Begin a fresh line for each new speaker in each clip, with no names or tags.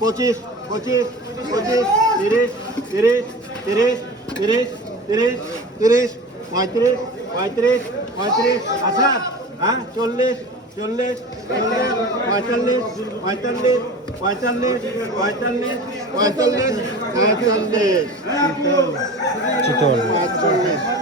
পঁচিশ পঁচিশ পঁচিশ তিরিশ তিরিশ তিরিশ তিরিশ তিরিশ তিরিশ পঁয়ত্রিশ পঁয়ত্রিশ পঁয়ত্রিশ আচ্ছা হ্যাঁ চল্লিশ চল্লিশ চল্লিশ পঁয়তাল্লিশ পঁয়তাল্লিশ পঁয়তাল্লিশ পঁয়তাল্লিশ পঁয়তাল্লিশ পঁয়তাল্লিশ। পঁয়তাল্লিশ।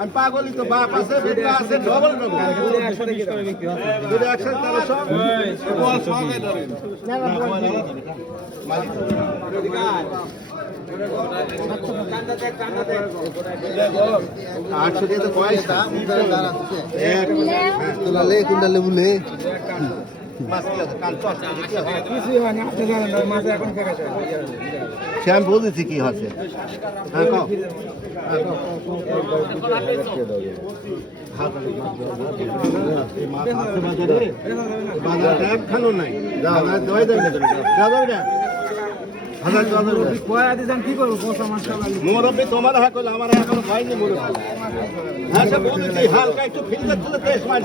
আমি পাগলি তো বাপ আছে বেটা আছে ডবল নেব যদি একশো তেরোশো আটশো দিয়ে তো পয়সা সে আমি বলতেছি কি হচ্ছে? হ্যাঁ, মোরব্বী, তোমার হ্যাঁ করলে আমার এখনও হয়নি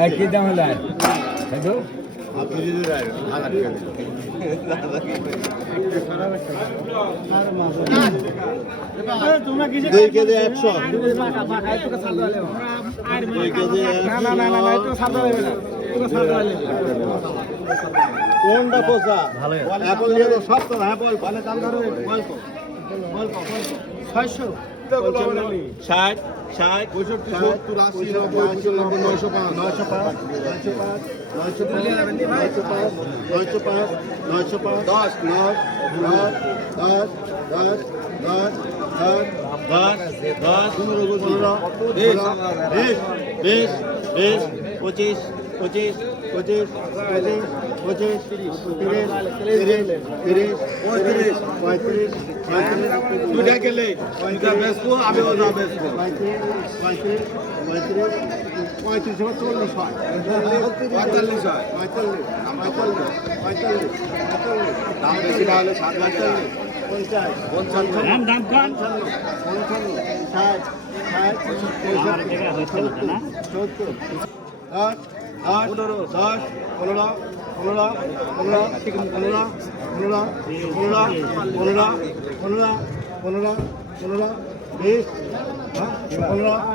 কি দাম হলো
দুই কেজি একশো কোনটা এখন সব হ্যাঁ বল ভালো চাল ধরবে বল তো।
ছয়শো
ষাট ষাট, পঁয়ষট্টি সত্তর আশি নব্বই নব্বই নয়শো পাঁচ নয়শো পাঁচ নয়শো পাঁচ নয়শো পাঁচ দশ নয় দশ দশ দশ দশ দশ দশ দশ পনেরো বিশ বিশ বিশ পঁচিশ পঁচিশ পঁচিশ পঁচিশ পঁচিশ তিরিশ তিরিশ তিরিশ পঁয়ত্রিশ পঁয়ত্রিশ পঁয়ত্রিশ দুটা গেলে বেসবো আমি ওটা বেসবো পঁয়ত্রিশ পঁয়ত্রিশ পঁয়ত্রিশ পঁয়ত্রিশ বা চল্লিশ হয় পঁয়তাল্লিশ হয় পঁয়তাল্লিশ পঁয়তাল্লিশ পঁয়তাল্লিশ পঁয়তাল্লিশ দাম বেশি না হলে ষাট পঁয়তাল্লিশ পঞ্চাশ পঞ্চান্ন দাম দাম পঞ্চান্ন পঞ্চান্ন ষাট ষাট পঁয়ষট্টি সত্তর দশ দশ পনেরো দশ, পনেরো পনেরো পনেরো পনেরো পনেরো পনেরো পনেরো পনেরো পনেরো পনেরো, বিশ হ্যাঁ পনেরো